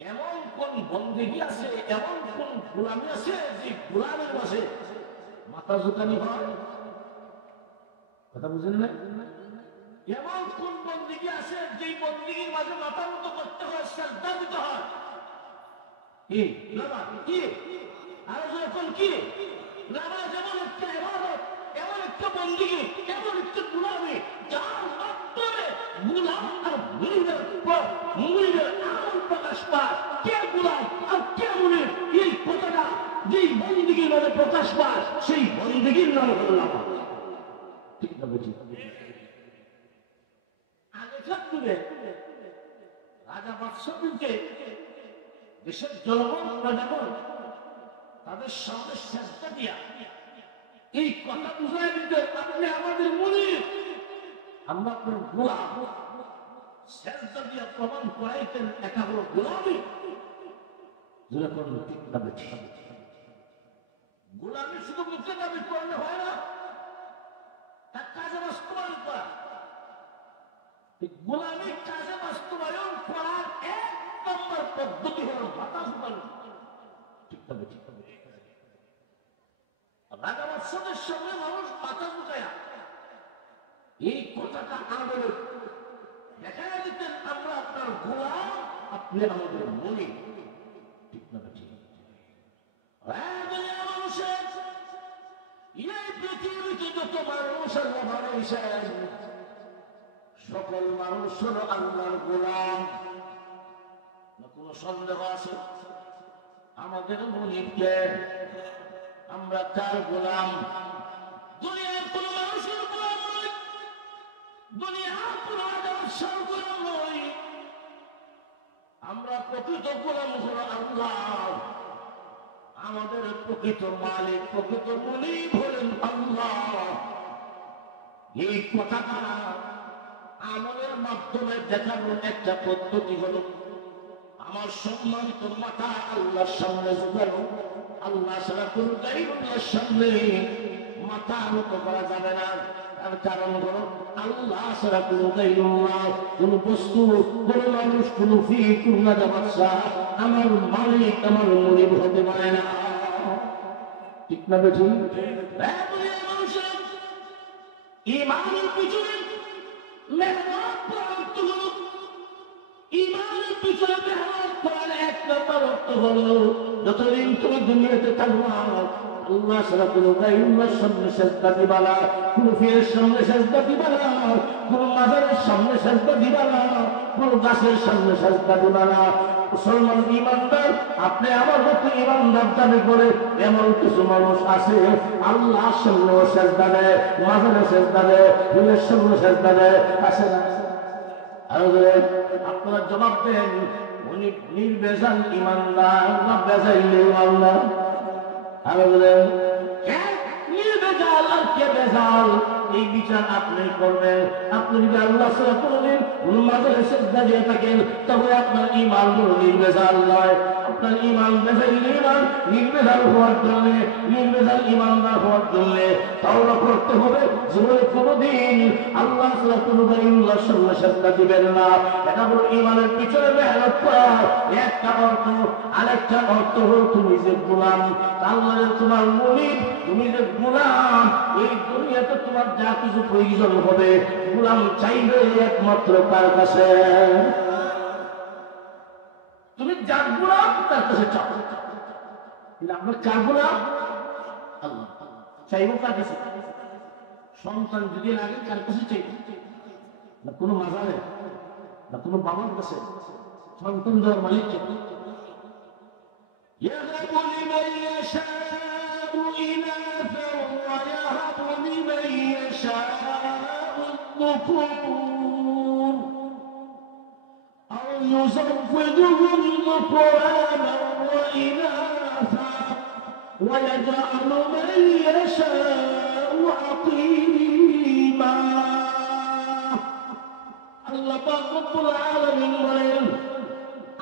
এমন কোন বন্দেগী আছে এমন কোন গোলামি আছে যে গোলামের পাশে মাথা ঝুঁকানি হয় কথা বুঝেন না এমন কোন বন্দেগী আছে যে বন্দেগীর মাঝে মাথা মতো করতে হয় সাজদা দিতে হয় কি আর যখন কি নামাজ এমন একটা ইবাদত এমন একটা বন্দেগী এমন একটা গোলামি যার মাধ্যমে গোলাম আর মুনিবের আমল প্রকাশ পায় কে গোলাম আর কে মুনিব এই কথাটা ইমানে প্রকাশ পায় সেই বন্দেগীর নাম হলো নামাজ। ঠিক না বুঝি? আগেকার যুগে রাজা বাদশাহকে দেশের জনগণ প্রজাগণ তাদের সামনে চেষ্টা দিয়া এই কথা বুঝাই দিতে, আপনি আমাদের মুনির, আমরা আপনার গোলাম। চেষ্টা দিয়া প্রমাণ করাইতেন এটা হলো গোলামি। যেটা করলো ঠিক না বুঝি? গোলামি শুধু মুখে দাবি করলে হয় না, তার কাজে বাস্তবায়ন করা। গোলামি কাজে বাস্তবায়ন করার এক নম্বর পদ্ধতি হল মাথা ঝুঁকানো। ঠিক না বুঝি? রাজা বাদশাহের সামনে মানুষ মাথা ঝুঁকায়া এই কথাটা আমাদের দেখা দিতেন, আমরা আপনার গোলাম, আপনি আমাদের মনি। ঠিক না বুঝি? মানুষের এই পৃথিবীতে যত মানুষ বানাইছেন সকল মানুষ হল আল্লাহর গোলাম। কোন সন্দেহ আছে? আমাদের মনিবকে আমরা তার গোলাম। দুনিয়ার কোন মানুষের গোলাম নই, দুনিয়ার কোন আদর্শের গোলাম নই। আমরা প্রকৃত গোলাম হল আল্লাহ। আমাদের প্রকৃত মালিক, প্রকৃত মনিব হলেন আল্লাহ। এই কথাটা আমলের মাধ্যমে দেখানোর একটা পদ্ধতি হলো আমার সম্মানিত মাথা আল্লাহর সামনে ঝুঁকানো। আল্লাহ ছাড়া কোন গায়রুল্লাহর সামনে মাথা নত করা যাবে না। তার কারণ হলো আল্লাহ ছাড়া কোন গায়রুল্লাহ, কোন বস্তু, কোন মানুষ, কোন ফির, কোন রাজা বাদশাহ আমার মালিক, আমার মনিব হতে পারে না। ঠিক না বেঠি? মানুষের ইমানের পিছনে মেহনত করার অর্থ হলো, ইমানের পিছনে মেহনত করার এক নম্বর অর্থ হলো যতদিন তুমি দুনিয়াতে থাকবা আল্লাহ ছাড়া কোনো গায়রুল্লাহর সামনে সেজদা দিবা না, কোনো পীরের সামনে সেজদা দিবা না, কোনো মাজারের সামনে সেজদা দিবা না, কোনো গাছের সামনে সেজদা দিবা না। মুসলমান ইমানদার, আপনি আমার মতো ইমানদার দাবি করে এমন কিছু মানুষ আছে আল্লাহর সামনে সেজদা দেয়, মাজারে সেজদা দেয়, পীরের সামনে সেজদা দেয়, আছে না? আপনারা জবাব দেন, উনি নির্বেজাল ইমানদার না বেজাইল ইমানদার? নির্বেজাল আর কে বেজাল এই বিচার আপনি করবেন। আপনি যদি আল্লাহ ছাড়া কোনদিন মাজারে সেজদা দিয়ে থাকেন তবে আপনার ঈমান হলো নির্বেজাল নয়। আপনার ঈমান বেজাইল ঈমান, নির্বেজাল হওয়ার জন্য, নির্বেজাল ঈমানদার হওয়ার জন্য তাওবা করতে হবে। জীবনে কোনদিন আল্লাহ ছাড়া কোনো গায়রুল্লাহর সামনে সেজদা দিবেন না। এটা হলো ঈমানের পিছনে মেহনত করা একটা অর্থ। আরেকটা অর্থ হলো তুমি যে গোলাম, আল্লাহ তোমার মুনিব, তুমি যে গোলাম, এই দুনিয়াতে তোমার যা কিছু প্রয়োজন হবে গোলাম চাইবে একমাত্র কার কাছে? তুমি যার গোলাম তার কাছে চাও। আপনার কার গোলাম? আল্লাহ। চাইব কার কাছে? সন্তান যদি লাগে কার কাছে চাইব? না কোনো মাজারে, না কোনো বাবার কাছে। সন্তান দেওয়ার মালিক কে? يهب لمن يشاء إناثا ويهب لمن يشاء الذكور أو يزوجهم ذكرانا وإناثا ويجعل من يشاء عقيما الله رب العالمين বলেন,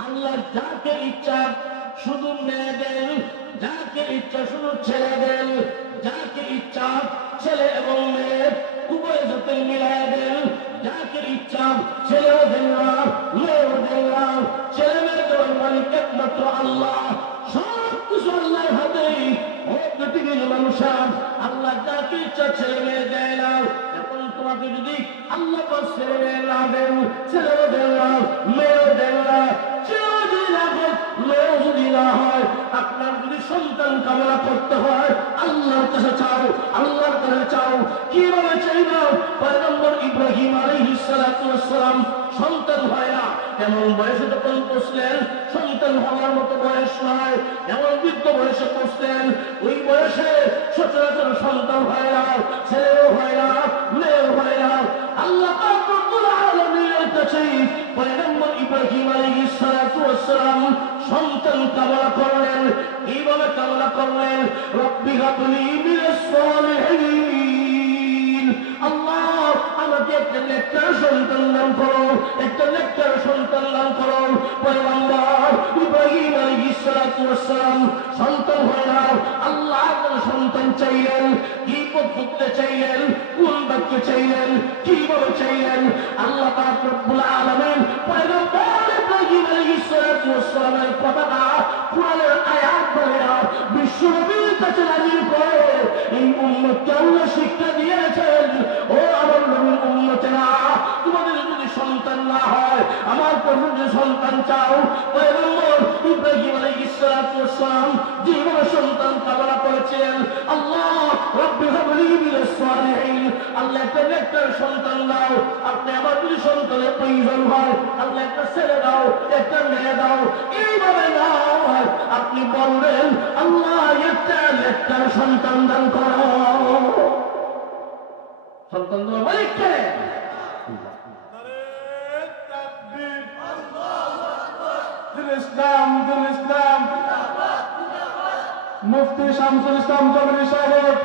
আল্লাহ যাকে ইচ্ছা শুধু মেয়ে দেন, যাকে ইচ্ছা শুধু ছেলে দেন, যাকে ইচ্ছা ছেলে এবং মেয়ে উভয় জাতের মিলায় দেন, যাকে ইচ্ছা ছেলেও দেন না, মেয়েও দেন না। ছেলে মেয়ে দেওয়ার মালিক একমাত্র আল্লাহ। সব কিছু আল্লাহর হাতেই। পৃথিবীর মানুষ আল্লাহ যাকে ইচ্ছা ছেলে মেয়ে দেয় না। এখন তোমাকে যদি আল্লাহ ছেলে মেয়ে না দেন, ছেলেও দেন না, মেয়েও দেন না, আপনার যদি সন্তান কামনা করতে হয় আল্লাহর কাছে চাও, আল্লাহর কাছে চাও। কিভাবে চাইব? পয়গম্বর ইব্রাহিম আলাইহিস সালাতু ওয়াস সালাম সন্তান হয় না, এমন বয়সে যখন পৌঁছলেন সন্তান হওয়ার মতো বয়স নয়, এমন বৃদ্ধ বয়সে পৌঁছলেন, ওই বয়সে সচরাচর সন্তান হয় না, ছেলেও হয় না, মেয়েও হয় না। আল্লাহ পাক রব্বুল আলামিনের কাছে পয়গম্বর ইব্রাহিম আলাইহিস সালাতু ওয়াস সালাম সন্তান কামনা করলেন। এইভাবে কামনা করলেন, রব্বি হাবলি মিনাস সালিহিন, আল্লাহ আমাকে একটা নেককার সন্তান দান করো, একটা নেককার সন্তান দান করো। পয়গম্বর ইব্রাহিম আলাইহিস সালাতু ওয়াস সালাম সন্তান হয় না, আল্লাহ সন্তান চাইলেন। কি পদ্ধতিতে চাইলেন, কোন বাক্যে চাইলেন, কিভাবে চাইলেন? আল্লাহ পাক রব্বুল আলামিন পয়গম্বর ইব্রাহিম আলাইহিস সালাতু ওয়াস সালামের কথাটা কোরআনের আয়াত বলে বিশ্বনবীর কাছে নাযিল করে এই উম্মতকে আল্লাহ শিক্ষা দিয়েছেন, ও আমার নবীর উম্মতেরা, তোমাদের যদি সন্তান না হয়, আমার প্রভু যে সন্তান চাও। পয়গম্বর ইব্রাহিম আলাইহিস সালাতু ওয়াস সালাম যেভাবে সন্তান কামনা করেছিলেন, আল্লাহ রব্বি হাবলি মিনাস সালিহিন, আল্লাহ একটা নেককার সন্তান দাও। আপনি আমার যদি সন্তানের প্রয়োজন হয়, আল্লাহ একটা ছেলে দাও, একটা মেয়ে দাও, এইভাবে দাও। আপনি বলবেন, আল্লাহ একটা নেককার সন্তান দান করো। সন্তান দেওয়ার মালিক কে? ইসলাম মুফতি শামসুল ইসলাম চৌধুরী সাহেব,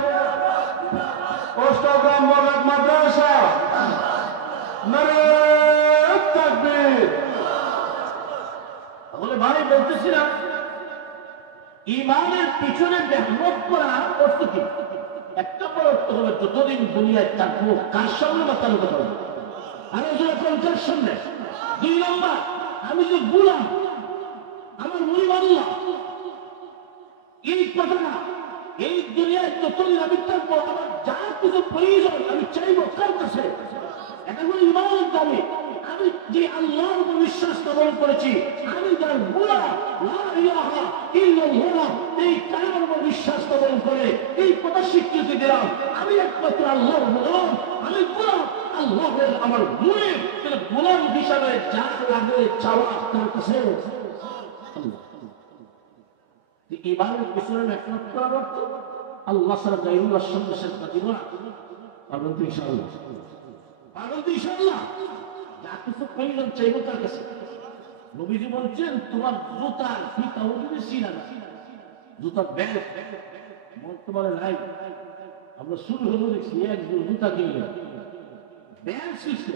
অষ্টগ্রাম বরকত মাদ্রাসা, নারে তাকবীর। তাহলে ভাই বলতেছিলাম, ঈমানের পিছনে মেহনত করা অর্থ কি? একটা বড় অর্থ হলো যতদিন দুনিয়ায় থাকবো কার সামনে মাথা নত করবো, আমি যখন কার সামনে। 2 নম্বর, আমি যে গোলাম, আমার মুরিদ আল্লাহ, এই কথাটা এই দুনিয়ায় যতদিন আমি থাকবো আমার যা কিছু প্রয়োজন আমি চাইবো কার কাছে? এটা হলো ঈমানের দাবি। আমি যে আল্লাহর উপর বিশ্বাস স্থাপন করেছি, আমি যার গোলাম, লা ইলাহা ইল্লাল্লাহ, এই কালেমার উপর বিশ্বাস স্থাপন করে এই কথা স্বীকৃতি দিলাম, আমি একমাত্র আল্লাহর গোলাম, আমি গোলাম আল্লাহর, আমার মুরিদ। গোলাম হিসাবে যা লাগে চাওয়া তার কাছে। ঈমানের পিছনে মেহনত করার অর্থ আল্লাহ ছাড়া গায়রুল্লাহর সঙ্গে শেরক দিব না। পারবেন তো ইনশাআল্লাহ? পারবেন তো ইনশাআল্লাহ? যা কিছু প্রয়োজন চাইবো তার কাছে। নবীজি বলছেন, তোমার জুতার ফিতাও যদি ছিঁড়া না, জুতার ব্যাগ বর্তমানে নাই, আমরা শুরু হলো দেখছি একজন জুতা কিনলে ব্যাগ ছিঁড়ছে,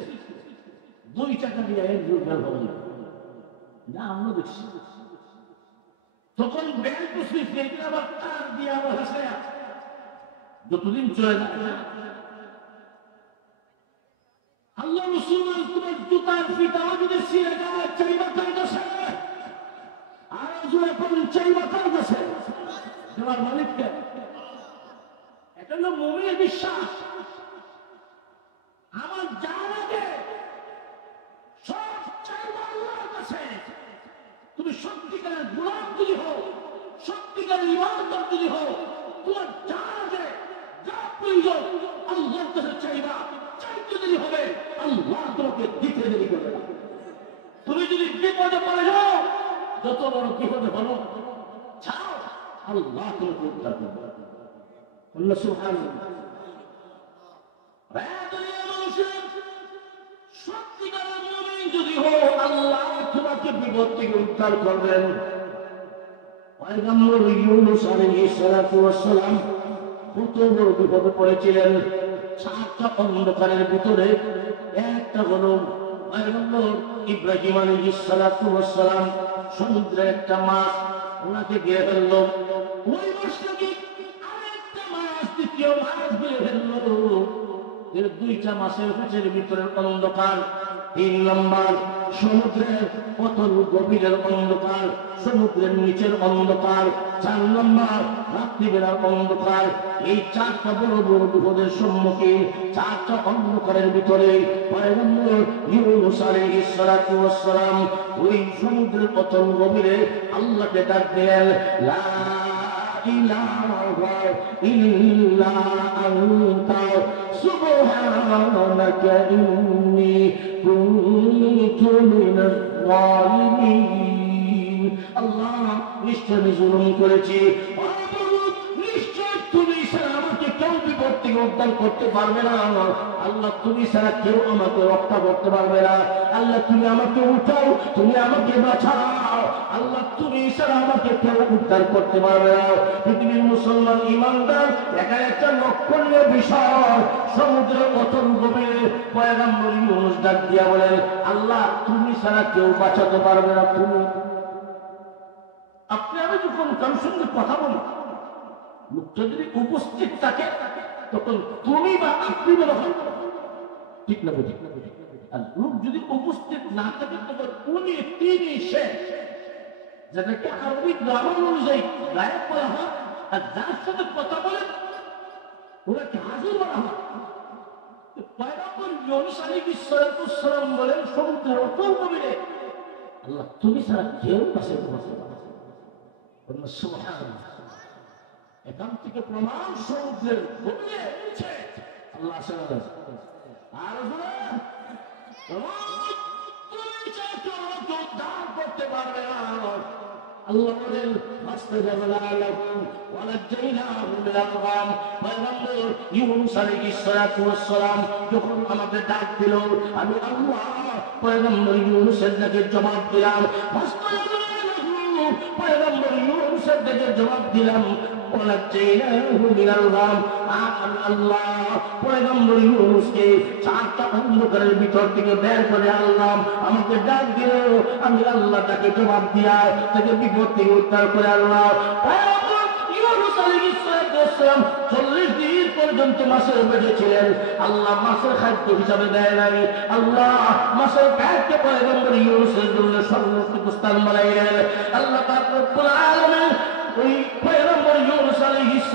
2 টাকা দিয়ে একজন ব্যাগ হবে না, আমরা দেখছি। তখন ব্যাগ ছিঁড়ছে, এটা আবার তার দিয়ে আবার হাসে, যতদিন চলে যায়। আল্লাহ রাসূল তোমার জুতার ফিতাও যদি ছিঁড়ে যায়, চাইবা কার কাছে? আর যখন চাইবা কার কাছে? তোমার মালিককে। এটা হলো মুমিনের বিশ্বাস। আমার যা লাগে সব চাইবা আল্লাহর কাছে। তুমি সত্যিকারের গোলাম যদি হও, সত্যিকারের ইবাদত যদি হও, তোমার যা লাগে, যা প্রয়োজন আল্লাহর কাছে চাইবা। চাইতে দেরি হবে, আল্লাহ তোমাকে দিতে দেরি করবে না। তুমি যদি বিপদে পড়ে যাও, যত বড় বিপদে হলো চাও, আল্লাহ তোমাকে উদ্ধার করবে। আল্লাহ সুবহানাহু। সত্যিকারের মুমিন যদি হও, আল্লাহ তোমাকে বিপদ থেকে উদ্ধার করবেন। পয়গম্বর ইউনূস আলাইহিস সালাতু ওয়াস সালাম কত বড় বিপদে পড়েছিলেন। 7টা অন্ধকারের ভিতরে একটা হলো পয়গম্বর ইব্রাহিম আলাইহিস সালাতু ওয়াস সালাম সমুদ্রে একটা মাছ ওনাকে গিয়ে ফেললো। ওই মাছটাকে আরেকটা মাছ, দ্বিতীয় মাছ গিয়ে ফেললো। এর 2টা মাছের পেটের ভিতরে অন্ধকার। 3 নম্বর, সমুদ্রের অতল গভীরের অন্ধকার, সমুদ্রের নিচের অন্ধকার। 4 নম্বর, রাত্রিবেলার অন্ধকার। এই 4টা বড় বড় বিপদের সম্মুখীন, 4টা অন্ধকারের ভিতরে পয়গম্বর ইউনূস আলাইহিস সালাতু ওয়াস সালাম ওই সমুদ্রের অতল গভীরে আল্লাহকে ডাক দিলেন, লা ইলাহা ইল্লা আনতা সুবহানাকা ইন্নী কুনতু মিনাজ জালিমিন। আল্লাহ নিশ্চয় আমি জুলুম করেছি, নিশ্চয় তুমি ছাড়া আমাকে কেউ বিপদ থেকে উদ্ধার করতে পারবে না। আল্লাহ তুমি ছাড়া কেউ আমাকে রক্ষা করতে পারবে না। আল্লাহ তুমি আমাকে উঠাও, তুমি আমাকে বাঁচাও। আল্লাহ তুমি ছাড়া আমাকে কেউ উদ্ধার করতে পারবে না। পৃথিবীর মুসলমান ইমানদার একা একটা লক্ষণীয় বিষয়, সমুদ্রের অতল গভীরে পয়গম্বর ইউনূস ডাক দিয়া বলেন, আল্লাহ তুমি ছাড়া কেউ বাঁচাতে পারবে না। তুমি আপনি আমি যখন কারোর সঙ্গে কথা বলি, লোকটা যদি উপস্থিত থাকে তখন তুমি বা আপনি বলা হয়, ঠিক না? ঠিক না? আর লোক যদি উপস্থিত না থাকে তখন উনি, তিনি, সে, যেটাকে আরবি গ্রামার অনুযায়ী গায়ক বলা হয়। আর যার সাথে কথা বলেন ওনাকে হাজির বলা হয়। পয়গম্বর ইউনূস আলাইহিস সালাম বলেন, সমুদ্রের অতল গভীরে আল্লাহ তুমি ছাড়া কেউ বাঁচাতে পারবে না। সুবহানাল্লাহ। এখান থেকে প্রমাণ, সমুদ্রের গভীরে নিচে আল্লাহ আছেন। আর তুমি চাইতে আমাকে উদ্ধার করতে পারবে না। আল্লাহ বলেন, ফাস্তাজাবনা লাহু ওয়া নাজ্জাইনাহু মিনাল গাম। পয়গম্বর ইউনূস আলাইহিস সালাম যখন আমাকে ডাক দিল, আমি আল্লাহ পয়গম্বর ইউনূসের ডাকে জবাব দিলাম। ফাস্তাজাবনা লাহু, পয়গম্বর ইউনূসের ডাকে জবাব দিলাম। আল্লাহ পয়গম্বর ইউনূসকে চারটা অন্ধকারের ভিতর থেকে বের করে আনলাম। আমাকে ডাক দিল, আমি আল্লাহ তাকে জবাব দিয়া তাকে বিপদ থেকে উদ্ধার করে আনলাম। ইউনূস আলাইহিস সালাম 40 দিন পর্যন্ত মাছের পেটে ছিলেন। আল্লাহ মাছের খাদ্য হিসাবে দেয় নাই। আল্লাহ মাছের পেটকে পয়গম্বর ইউনূসের জন্য সর্বোত্তম স্থান বানাইলেন। আল্লাহ পাক রব্বুল আলামিন ওই পয়গম্বর ইউনূস আলাইহিস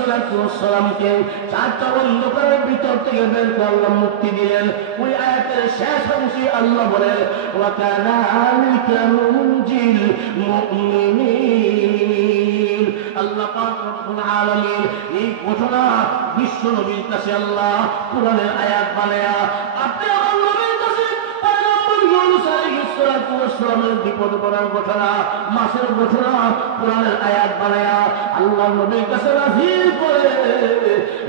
সালামকে চারটা অন্ধকারের ভিতর থেকে বের করে আল্লাহ মুক্তি দিলেন। ওই আয়াতের শেষ অংশে আল্লাহ বলেন, ওয়া কাযালিকা নুনজিল মুমিনিন। আল্লাহ পাক রব্বুল আলামিন এই ঘটনা বিশ্ব নবীর কাছে আল্লাহ কোরআনের আয়াত বানায়া আপনি আমার নবীর কাছে পয়গম্বর ইউনূস আলাইহিস সালামের বিপদ পড়ার ঘটনা, মাসের ঘটনা কোরআনের আয়াত বানায়া আল্লাহ নবীর কাছে নাযিল করে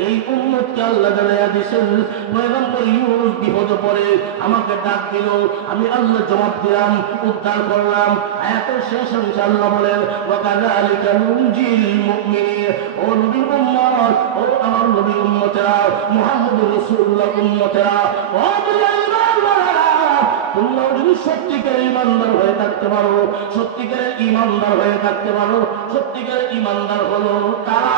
এই উম্মতকে আল্লাহ জানায়া দিয়েছেন, পয়গম্বর ইউনূস বিপদে পড়ে আমাকে ডাক দিল, আমি আল্লাহ জবাব দিলাম, উদ্ধার করলাম। আয়াতের শেষ অংশে আল্লাহ বলেন, ওয়া কাযালিকা নুনজিল মুমিনিন। ও নবীর উম্মত, ও আমার নবীর উম্মতেরা, মুহাম্মদুর রাসূলুল্লাহ উম্মতেরা, ও তোমরা যদি সত্যিকারের ইমানদার হয়ে থাকতে পারো, সত্যিকারের ইমানদার হয়ে থাকতে পারো, সত্যিকারের ইমানদার হলো তারা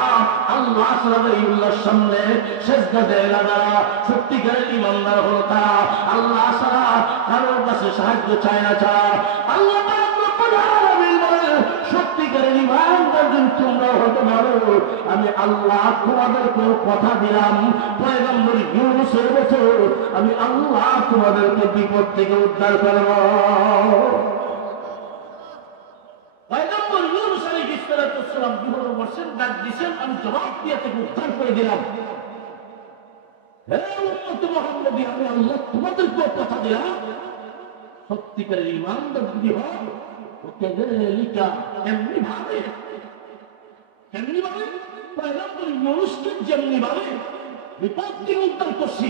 আল্লাহ সাল্লাল্লাহর সামনে সিজদা দেয় না। যারা সত্যিকারের ইমানদার হলো তারা আল্লাহ ছাড়া কারোর কাছে সাহায্য চায় না। ছাড়া আল্লাহ সত্যিকারের ইমানদার যদি তোমরা হতে পারো, আমি আল্লাহ তোমাদেরকে কথা দিলাম, পয়গম্বর ইউনূসের মতো আমি আল্লাহ তোমাদেরকে বিপদ থেকে উদ্ধার করব। পয়গম্বর ইউনূস আলাইহিস সালাম বিপদে পড়ছেন, ডাক দিয়েছেন, আমি জবাব দিয়ে তাকে উদ্ধার করে দিলাম। হে উম্মত মুহাম্মদী, আমি আল্লাহ তোমাদেরকে কথা দিলাম, সত্যিকারের ইমানদার যদি হয় এমনি ভাবে পয়গম্বর ইউনূসকে যেমনি ভাবে বিপদ থেকে উদ্ধার করছি,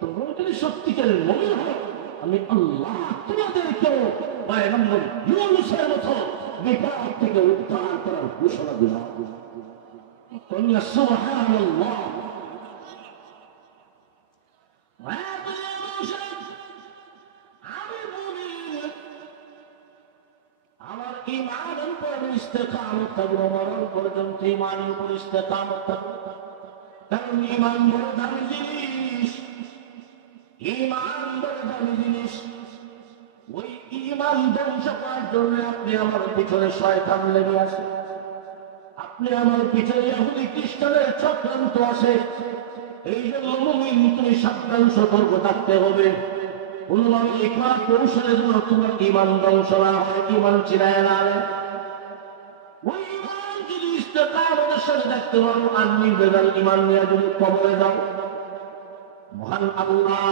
তোমরা যদি সত্যিকারের মুমিন হয়, আমি আল্লাহ তোমাদেরকেও পয়গম্বর ইউনূসের মতো বিপদ থেকে উদ্ধার করার ঘোষণা দিলাম। সুবহানাল্লাহ। আমার ঈমানের উপর ইস্তেকামত থাকবে, মরণ পর্যন্ত ঈমানের উপর ইস্তেকামত থাকবে। কারণ ঈমান বড় দামি জিনিস, ঈমান বড় দামি জিনিস। ওই ঈমান ধ্বংস করার জন্য আপনি আমার পিছনে শয়তান লেগে আছে, আপনি আমার পিছনে ইহুদি খ্রিস্টানের চক্রান্ত আছে। এই জন্য মুমিন তুমি সাবধান সতর্ক থাকতে হবে। অনুমান লিখা কৌশলের জন্য তোমার ঈমান ধ্বংস না হয়, ঈমান চিনায় না। ওই ঈমান যদি ইস্তেকামতের সাথে দেখতে পারো, আর নির্বেজাল ঈমান নিয়ে যদি কবরে যাও, মহান আল্লাহ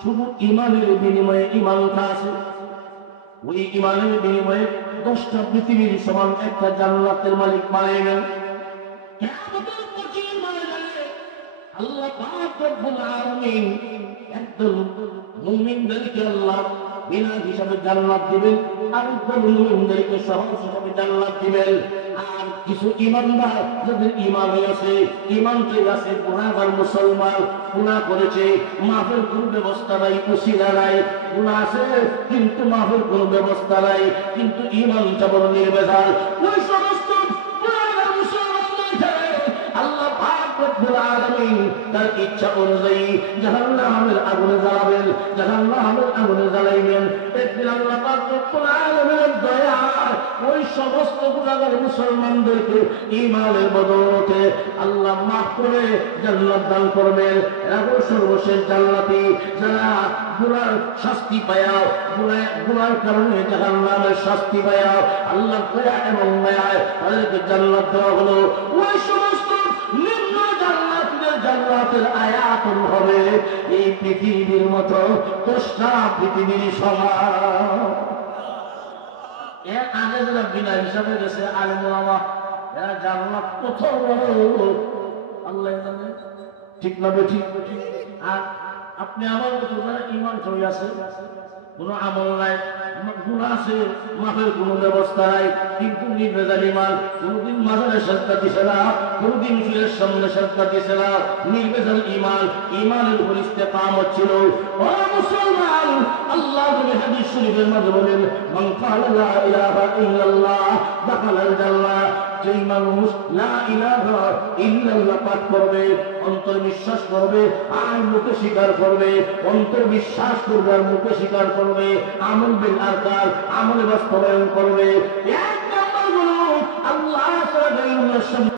শুধু ঈমানের বিনিময়ে ঈমানটা আছে, ওই ঈমানের বিনিময়ে 10টা পৃথিবীর সমান একটা জান্নাতের মালিক বানাইলেন। কিয়ামতের কঠিন ময়দানে আল্লাহ পাক রব্বুল আলামিন একদল মুমিনদেরকে আল্লাহ বিনা হিসাবে জান্নাত দিবেন, আর একদল মুমিনদেরকে সহজ হিসাবে জান্নাত দিবেন। আর কিছু ঈমানদার যাদের ঈমান আছে, ঈমানটাই আছে, গুনাহগার মুসলমান, গুনাহ করেছে, মাফের কোনো ব্যবস্থা নাই, উসিলা নাই, গুনাহ আছে কিন্তু মাফের কোনো ব্যবস্থা নাই, কিন্তু ঈমানটা বড় নির্ভেজাল। ওই সমস্ত গুনাহগার মুসলমানদেরকে আল্লাহ পাক রব্বুল আলামিন তার ইচ্ছা অনুযায়ী জাহান্নামের আগুনে জ্বালাবেন, জাহান্নামের আগুনে জ্বালাইবেন। একদিন আল্লাহ পাক রব্বুল আলামিনের দয়া ওই সমস্ত গুনাহগার মুসলমানদেরকে ঈমানের বদৌলতে আল্লাহ মাফ করে জান্নাত দান করবেন। এরা সর্বশেষ জান্নাতি, যারা গুনার শাস্তি পায়া, গুনার কারণে জাহান্নামের শাস্তি পায়া আল্লাহ দয়া এবং মায়ায় তাদেরকে জান্নাত দেওয়া হলো। ওই সমস্ত নিম্ন জান্নাতের আয়াতন হবে এই পৃথিবীর মতো 10টা পৃথিবীর সমান। এর আগে যারা বিনা হিসাবে গেছে আলেম ওলামা, এরা জান্নাত প্রথম আল্লাহ জানে, ঠিক না বেঠিক? আর আপনি আমার মতো যারা ঈমান সহি আছে, কোনো আমল নাই, গুনাহ আছে, মাফের কোনো ব্যবস্থা নাই, কিন্তু নির্ভেজাল ঈমান, কোনদিন মাজারে সাজদা দিছে না, কোনদিন ফিরের সামনে সাজদা দিছে না, নির্ভেজাল ঈমান, ঈমানের উপর ইস্তেকামত ছিল। ও মুসলমান, আল্লাহ নবী হাদিস শরীফের মধ্যে বলেন, মান ক্বালা লা ইলাহা ইল্লাল্লাহ দাখালাল জান্নাহ। যেই মানুষ লা ইলাহা ইল্লাল্লাহ পাঠ করবে, অন্তর বিশ্বাস করবে আর মুখে স্বীকার করবে, অন্তর বিশ্বাস করবে আর মুখে স্বীকার করবে, আমল বিল আরকান, আমলে বাস্তবায়ন করবে। এক নম্বর হলো আল্লাহ তাআলা